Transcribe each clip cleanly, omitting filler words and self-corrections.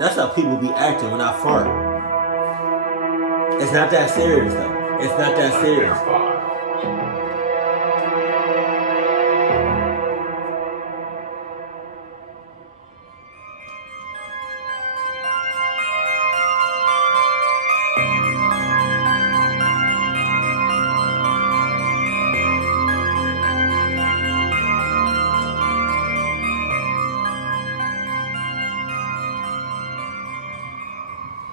That's how people be acting when I fart. It's not that serious though. It's not that serious.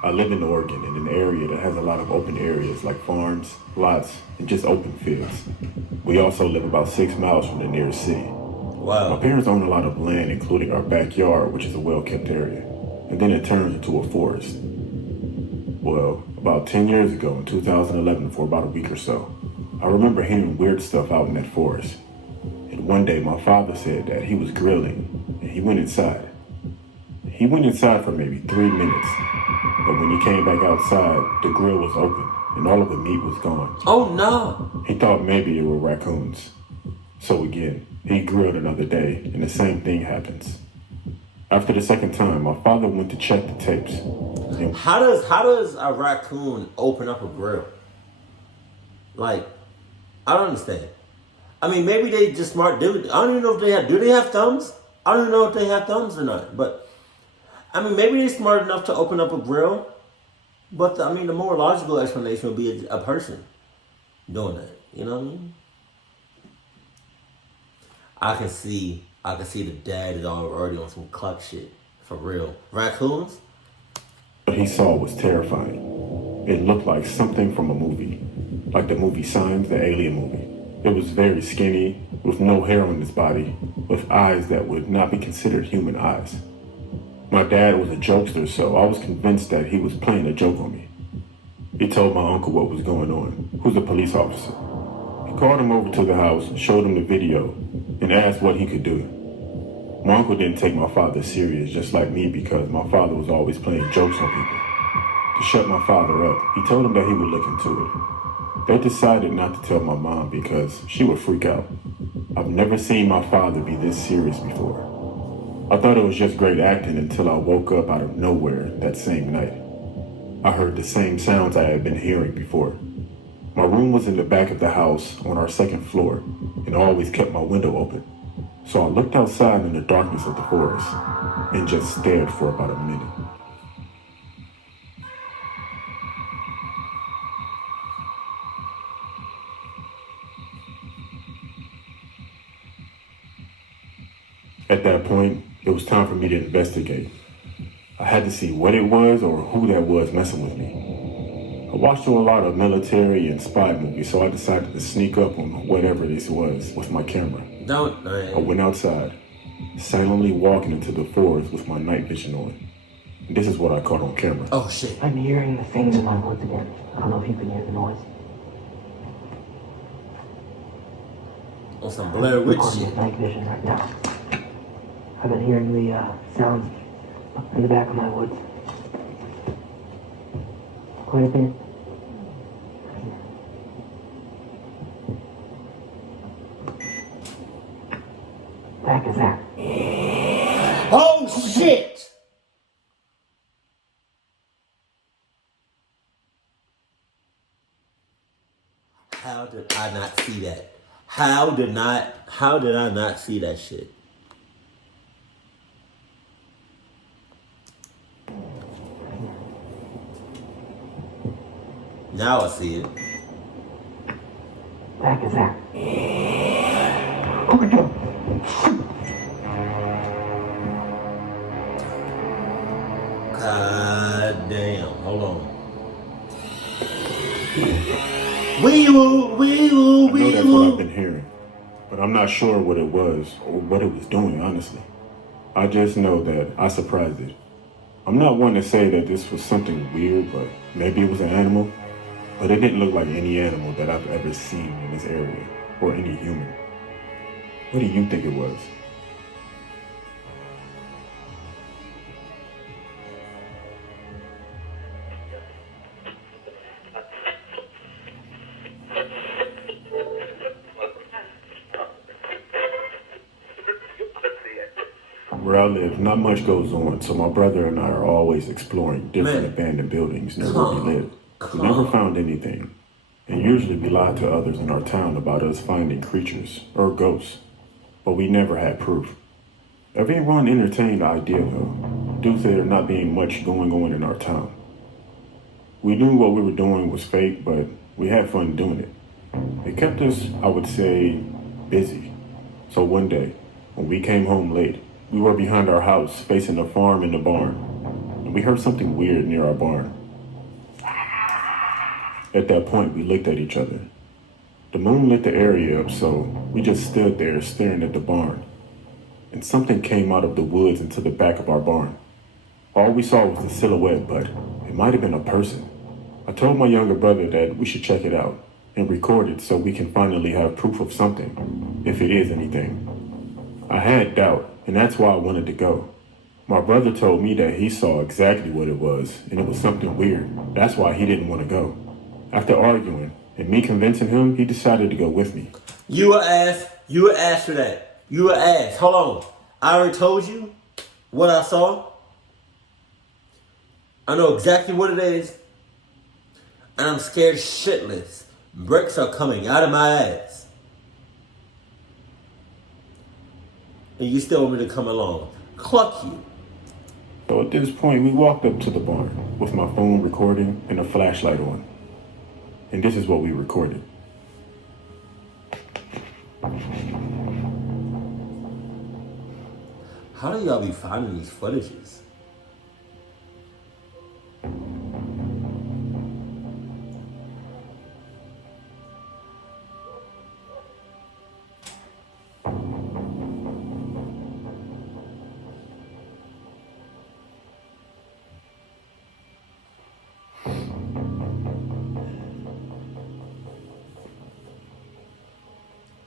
I live in Oregon in an area that has a lot of open areas like farms, lots, and just open fields. We also live about 6 miles from the nearest city. My Wow. parents own a lot of land, including our backyard, which is a well-kept area, and then it turns into a forest. Well, about 10 years ago in 2011, for about a week or so, I remember hearing weird stuff out in that forest. And one day my father said that he was grilling, and he went inside. He went inside for maybe 3 minutes, but when he came back outside, the grill was open and all of the meat was gone. Oh no. He thought maybe it were raccoons. So again, he grilled another day and the same thing happens. After the second time, my father went to check the tapes. And How does a raccoon open up a grill? Like, I don't understand. I mean, maybe they just smart dude. I don't even know if they have. Do they have thumbs? I don't even know if they have thumbs or not. But I mean, maybe they're smart enough to open up a grill. But I mean, the more logical explanation would be a person doing that. You know what I mean? I can see the dad is already on some cluck shit for real. Raccoons? what he saw was terrifying. It looked like something from a movie, like the movie Signs, the alien movie. It was very skinny, with no hair on his body, with eyes that would not be considered human eyes. My dad was a jokester, so I was convinced that he was playing a joke on me. He told my uncle what was going on, who's a police officer. He called him over to the house, showed him the video, and asked what he could do. My uncle didn't take my father serious, just like me, because my father was always playing jokes on people. To shut my father up, he told him that he would look into it. They decided not to tell my mom because she would freak out. I've never seen my father be this serious before. I thought it was just great acting until I woke up out of nowhere that same night. I heard the same sounds I had been hearing before. My room was in the back of the house on our second floor and I always kept my window open. So I looked outside in the darkness of the forest and just stared for about a minute. At that point, it was time for me to investigate. I had to see what it was or who that was messing with me. I watched a lot of military and spy movies, so I decided to sneak up on whatever this was with my camera. I went outside, silently walking into the forest with my night vision on. This is what I caught on camera. Oh shit. I'm hearing the things in my woods again. I don't know if you can hear the noise. On some Blair Witch Recording shit. with night vision right now. I've been hearing the sounds in the back of my woods. Quite a bit. The heck is that? Oh shit! How did I not see that? How did I not see that shit? Now I see it. The heck is that? Oh my god! God damn. Hold on. Wee woo, wee woo, I know wee that's what I've woo. been hearing, but I'm not sure what it was or what it was doing, honestly. I just know that I surprised it. I'm not one to say that this was something weird, but maybe it was an animal. But it didn't look like any animal that I've ever seen in this area, or any human. What do you think it was? Where I live, not much goes on, so my brother and I are always exploring different Man. abandoned buildings near where we live. We never Calm. found anything, and usually we lied to others in our town about us finding creatures or ghosts, but we never had proof. Everyone entertained the idea though, due to there not being much going on in our town. We knew what we were doing was fake, but we had fun doing it. It kept us, I would say, busy. So one day, when we came home late, we were behind our house facing the farm and the barn, and we heard something weird near our barn. At that point, we looked at each other. The moon lit the area up, so we just stood there staring at the barn, and something came out of the woods into the back of our barn. All we saw was the silhouette, but it might have been a person. I told my younger brother that we should check it out and record it so we can finally have proof of something, if it is anything. I had doubt, and that's why I wanted to go. My brother told me that he saw exactly what it was, and it was something weird. That's why he didn't want to go. After arguing and me convincing him, he decided to go with me. You were asked. You were asked for that. You were asked. Hold on. I already told you what I saw. I know exactly what it is. And I'm scared shitless. Bricks are coming out of my ass. And you still want me to come along. Cluck you. So at this point, we walked up to the barn with my phone recording and a flashlight on. And this is what we recorded. How do y'all be finding these footages?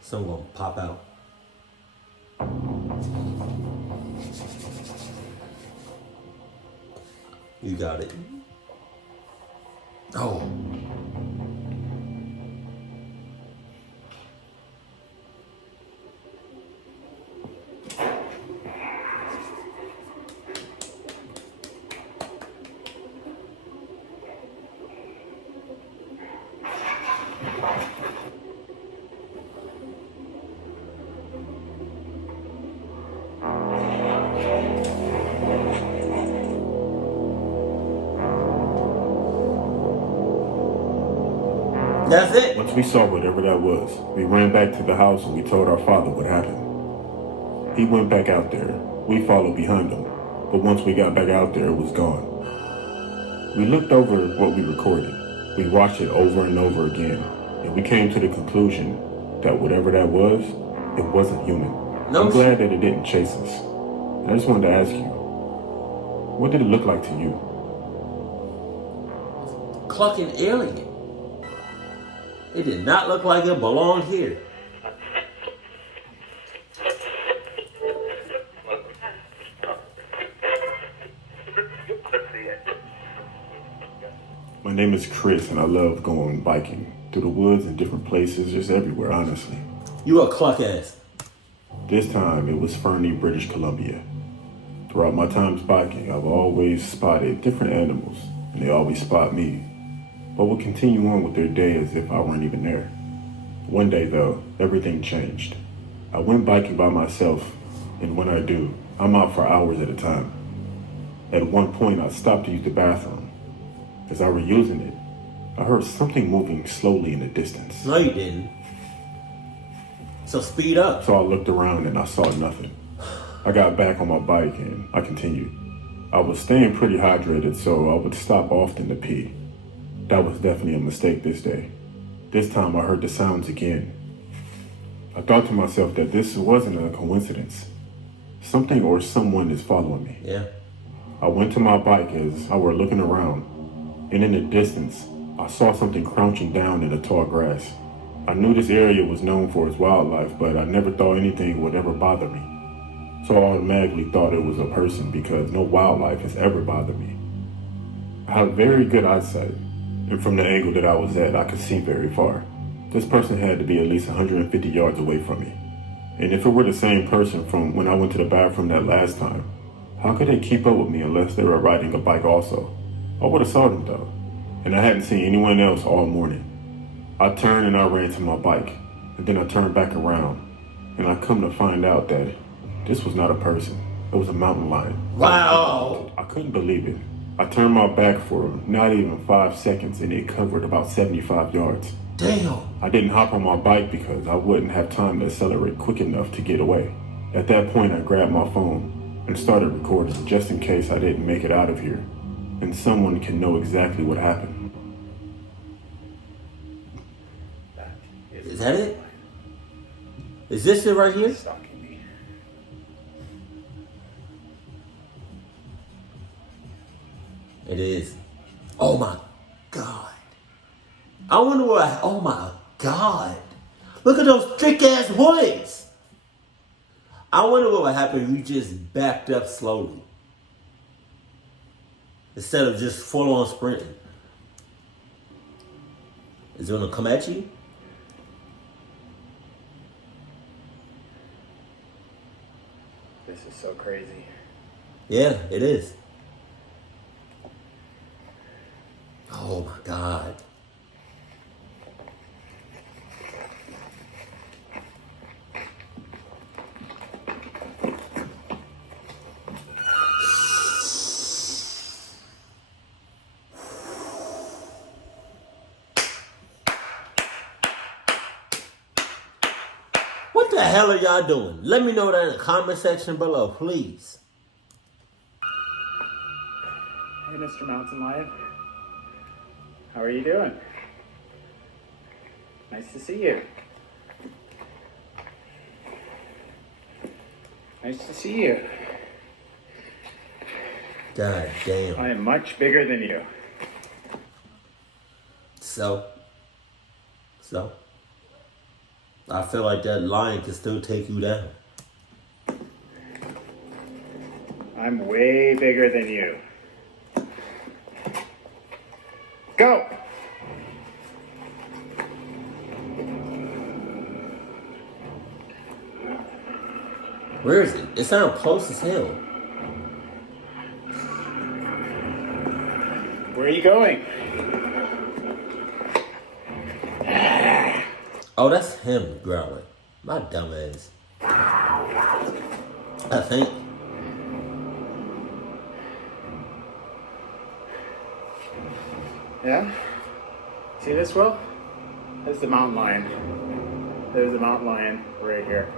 Some gonna pop out. You got it. Oh. That's it. Once we saw whatever that was, we ran back to the house and we told our father what happened. He went back out there. We followed behind him. But once we got back out there, it was gone. We looked over what we recorded. We watched it over and over again. And we came to the conclusion that whatever that was, it wasn't human. No I'm shit. glad that it didn't chase us. And I just wanted to ask you, what did it look like to you? Clucking alien. It did not look like it belonged here. My name is Chris and I love going biking through the woods and different places, just everywhere, honestly. You a cluck ass. This time it was Fernie, British Columbia. Throughout my times biking, I've always spotted different animals, and they always spot me, but would continue on with their day as if I weren't even there. One day though, everything changed. I went biking by myself, and when I do, I'm out for hours at a time. At one point, I stopped to use the bathroom. As I was using it, I heard something moving slowly in the distance. No, you didn't. So speed up. So I looked around and I saw nothing. I got back on my bike and I continued. I was staying pretty hydrated, so I would stop often to pee. That was definitely a mistake this day. This time I heard the sounds again. I thought to myself that this wasn't a coincidence. Something or someone is following me. Yeah. I went to my bike as I were looking around, and in the distance, I saw something crouching down in the tall grass. I knew this area was known for its wildlife, but I never thought anything would ever bother me. So I automatically thought it was a person because no wildlife has ever bothered me. I have very good eyesight, and from the angle that I was at, I could see very far. This person had to be at least 150 yards away from me. And if it were the same person from when I went to the bathroom that last time, how could they keep up with me unless they were riding a bike also? I would have saw them though, and I hadn't seen anyone else all morning. I turned and I ran to my bike, and then I turned back around, and I come to find out that this was not a person. It was a mountain lion. Wow. I couldn't believe it. I turned my back for not even 5 seconds, and it covered about 75 yards. Damn. I didn't hop on my bike because I wouldn't have time to accelerate quick enough to get away. At that point, I grabbed my phone and started recording just in case I didn't make it out of here, and someone can know exactly what happened. Is that it? Is this it right here? Stalking me. It is. Oh my God. I wonder what. Oh my God. Look at those thick ass boys. I wonder what would happen if you just backed up slowly instead of just full on sprinting. Is it gonna come at you? This is so crazy. Yeah, it is. Oh my God. What the hell are y'all doing? Let me know that in the comment section below, please. Hey, Mr. Mountain Lion. How are you doing? Nice to see you. Nice to see you. God damn. I am much bigger than you. So, I feel like that lion can still take you down. I'm way bigger than you. Go! Where is it? It sounds close as hell. Where are you going? Oh, that's him growling. My dumb ass. I think. Yeah? See this, Will? That's the mountain lion. There's the mountain lion right here.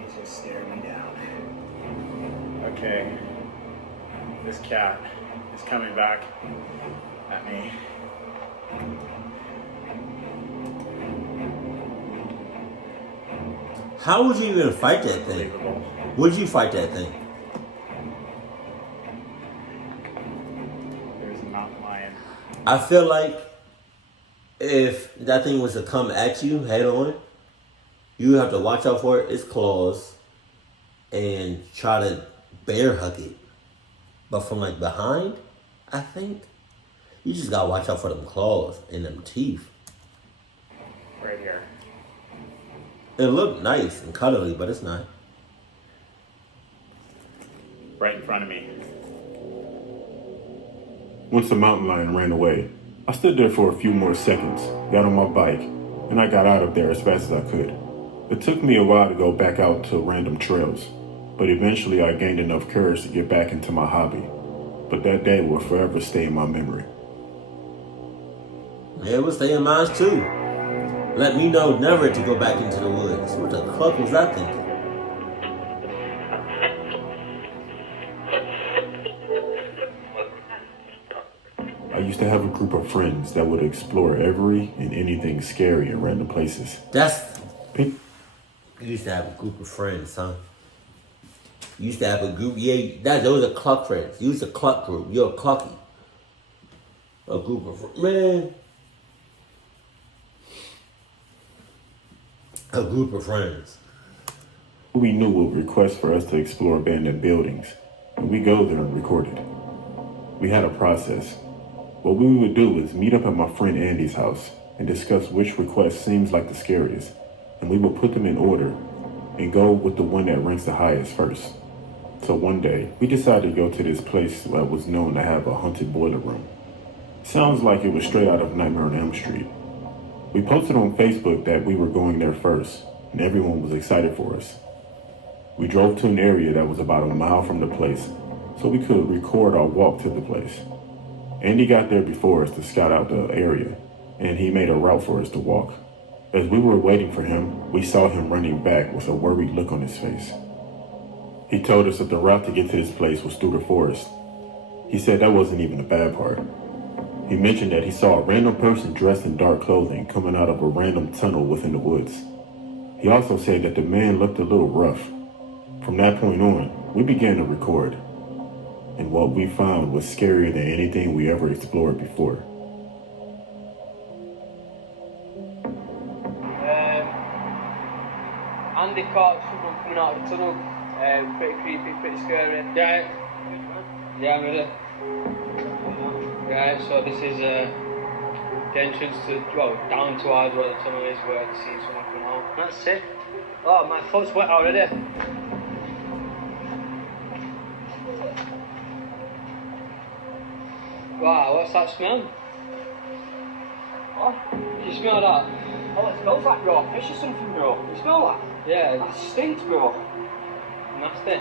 He's just staring me down. Okay. This cat is coming back at me. How would you even fight that thing? Unbelievable. Would you fight that thing? There's a mountain lion. I feel like if that thing was to come at you head on, you have to watch out for its claws and try to bear hug it. But from like behind, I think, you just gotta watch out for them claws and them teeth. Right here. It looked nice and cuddly, but it's not. Right in front of me. Once the mountain lion ran away, I stood there for a few more seconds, got on my bike, and I got out of there as fast as I could. It took me a while to go back out to random trails, but eventually I gained enough courage to get back into my hobby. But that day will forever stay in my memory. Yeah, it will stay in mine too. Let me know never to go back into the woods. What the fuck was I thinking? I used to have a group of friends that would explore every and anything scary in random places. That's. Pe- You used to have a group of friends, huh? You used to have a group. Yeah, those are cluck friends. You was a cluck group. You're a clucky. A group of man. A group of friends. Who we knew would request for us to explore abandoned buildings, and we go there and record it. We had a process. What we would do is meet up at my friend Andy's house, and discuss which request seems like the scariest, and we would put them in order and go with the one that ranks the highest first. So one day, we decided to go to this place that was known to have a haunted boiler room. Sounds like it was straight out of Nightmare on Elm Street. We posted on Facebook that we were going there first, and everyone was excited for us. We drove to an area that was about a mile from the place, so we could record our walk to the place. Andy got there before us to scout out the area, and he made a route for us to walk. As we were waiting for him, we saw him running back with a worried look on his face. He told us that the route to get to this place was through the forest. He said that wasn't even the bad part. He mentioned that he saw a random person dressed in dark clothing coming out of a random tunnel within the woods. He also said that the man looked a little rough. From that point on, we began to record. And what we found was scarier than anything we ever explored before. Andy caught someone coming out of the tunnel. Pretty creepy, pretty scary. Yeah. Yeah, I'm ready. Right, so this is the entrance to, well, down towards where the tunnel is, where I see someone coming out. That's it. Oh, my foot's wet already. Wow, what's that smell? What? Did you smell that? Oh, it smells like raw fish or something, bro. You smell that? Yeah, That stinks, bro. nasty.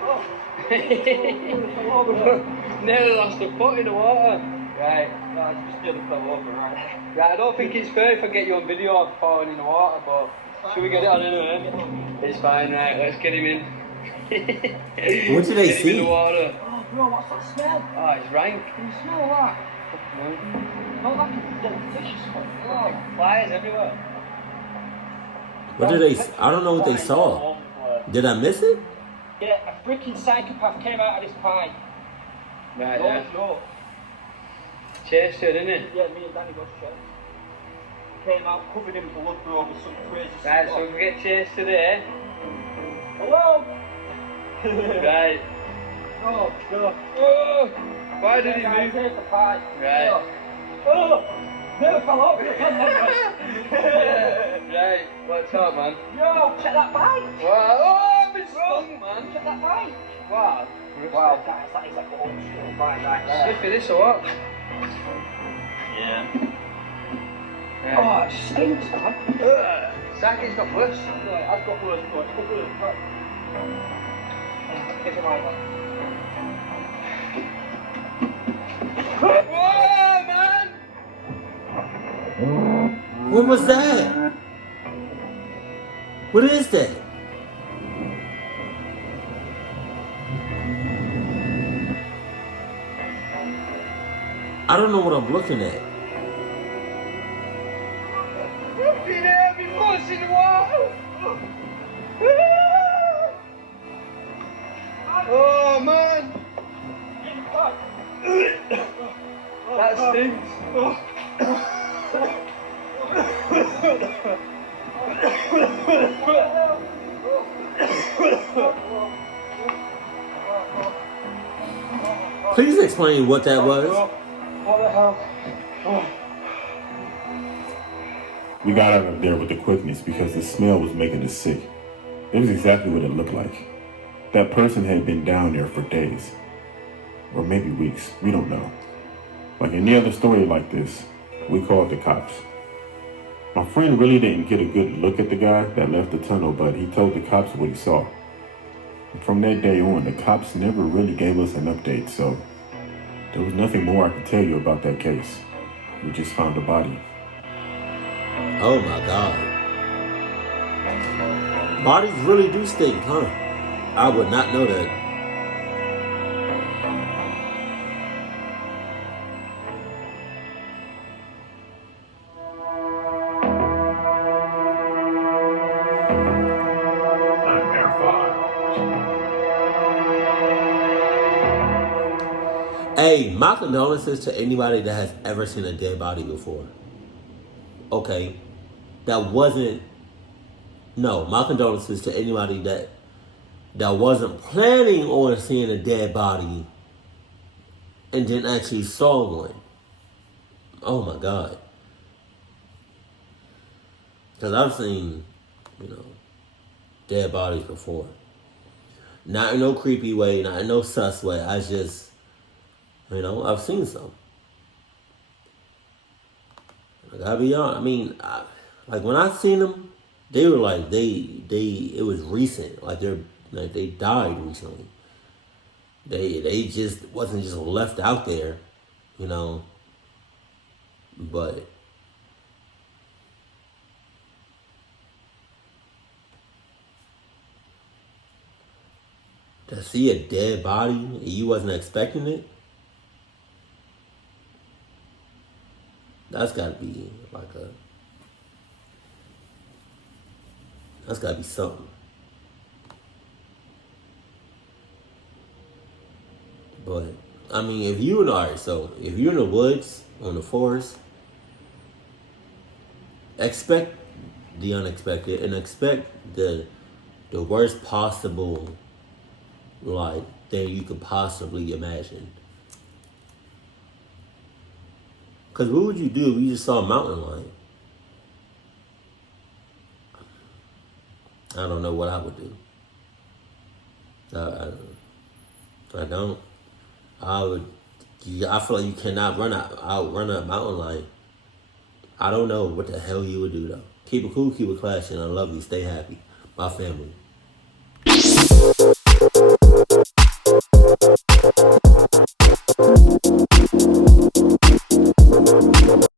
Oh. Nearly lost a foot in the water. Right, no, I just nearly fell over, right? Right, I don't think it's fair if I get you on video falling in the water, but should we get it on anyway? It's fine, right, let's get him in. What did they Get him in see? the water. Oh, bro, what's that smell? Oh, it's rank. Can you smell that? Not like a dead fish or something. Oh, flies everywhere. What did they? I don't know what they saw. Did I miss it? Yeah, a freaking psychopath came out of this pie. Right, No yeah. joke. Chased her, didn't it? Yeah, me and Danny got shot. Came out covered in blood, bro, with some crazy Right, stuff. so if we get chased today, Hello? right. Oh, God. Oh, why did he Guys, move? here's the pie. Right. Oh, never fell over again, Right, what's up, man? Yo, check that pie. Wow. Oh, I've been stung, man. Check that pie. Wow. Wow, guys, that is like an old school pie right there. Sniffy this or what? Yeah. Right. Oh, it stinks, man. It's like it's got worse. Yeah, I've got worse, bro. It's got worse. Get the right one. Whoa, man! What was that? What is that? I don't know what I'm looking at. I've been here before, in the water. Oh, man! That stinks. Please explain what that was. What the hell? We got out of there with the quickness because the smell was making us sick. It was exactly what it looked like. That person had been down there for days. Or maybe weeks, we don't know. Like any other story like this, we called the cops. My friend really didn't get a good look at the guy that left the tunnel, but he told the cops what he saw. And from that day on, the cops never really gave us an update, so there was nothing more I could tell you about that case. We just found a body. Oh my God. Bodies really do stink, huh? I would not know that. Hey, my condolences to anybody that has ever seen a dead body before. Okay, that wasn't. No, my condolences to anybody that wasn't planning on seeing a dead body and then actually saw one. Oh my God. Because I've seen, you know, dead bodies before. Not in no creepy way, not in no sus way. I just, you know, I've seen some. I gotta be honest. I mean, like when I seen them, they were like it was recent. Like they died recently. They just wasn't just left out there, you know. But to see a dead body and you wasn't expecting it, that's gotta be that's gotta be something. But I mean, if you're in the woods or in the forest, expect the unexpected and expect the worst possible like thing you could possibly imagine. Cause what would you do if you just saw a mountain lion? I don't know what I would do. I don't. I feel like you cannot outrun a mountain lion. I don't know what the hell you would do though. Keep it cool, keep it classy, and I love you. Stay happy. My family.